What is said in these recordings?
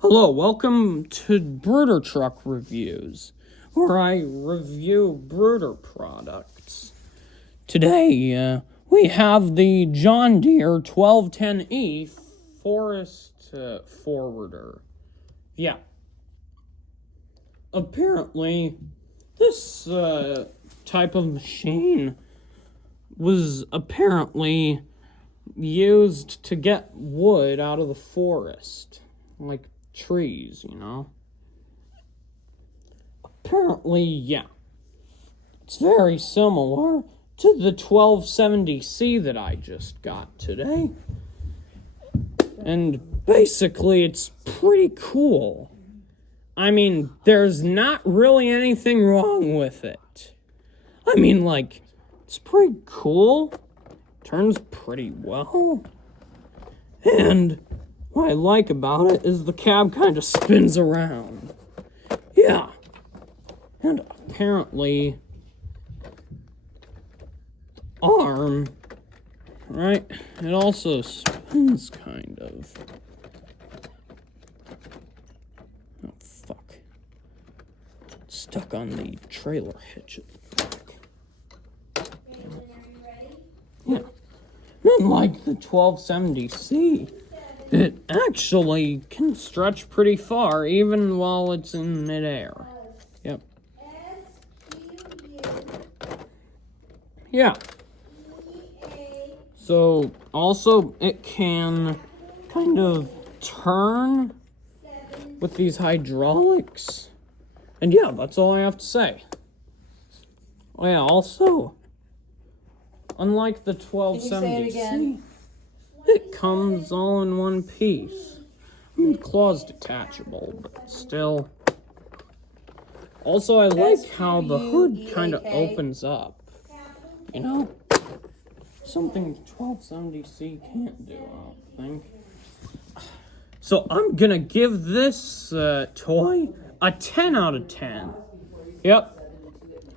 Hello, welcome to Bruder Truck Reviews, where I review Bruder products. Today, we have the John Deere 1210E Forest Forwarder. Yeah. Apparently, this type of machine was apparently used to get wood out of the forest, like trees, you know. Apparently, yeah. It's very similar to the 1270C that I just got today. And basically, it's pretty cool. I mean, there's not really anything wrong with it. I mean, like, it's pretty cool. Turns pretty well. And what I like about it is the cab kind of spins around. Yeah. And apparently, the arm, right, it also spins kind of. Oh, fuck. It's stuck on the trailer hitch at the back. Yeah. Unlike the 1270C, it actually can stretch pretty far, even while it's in midair. Yep. Yeah. So, also, it can kind of turn with these hydraulics. And yeah, that's all I have to say. Oh yeah, also, unlike the 1270C, it comes all in one piece. I mean, the claw's detachable, but still. Also, I like how the hood kind of opens up. You know? Something 1270C can't do, I don't think. So, I'm gonna give this toy a 10 out of 10. Yep.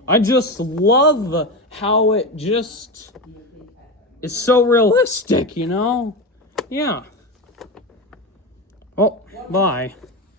I just love how it just is so realistic, you know? Yeah. Well, bye.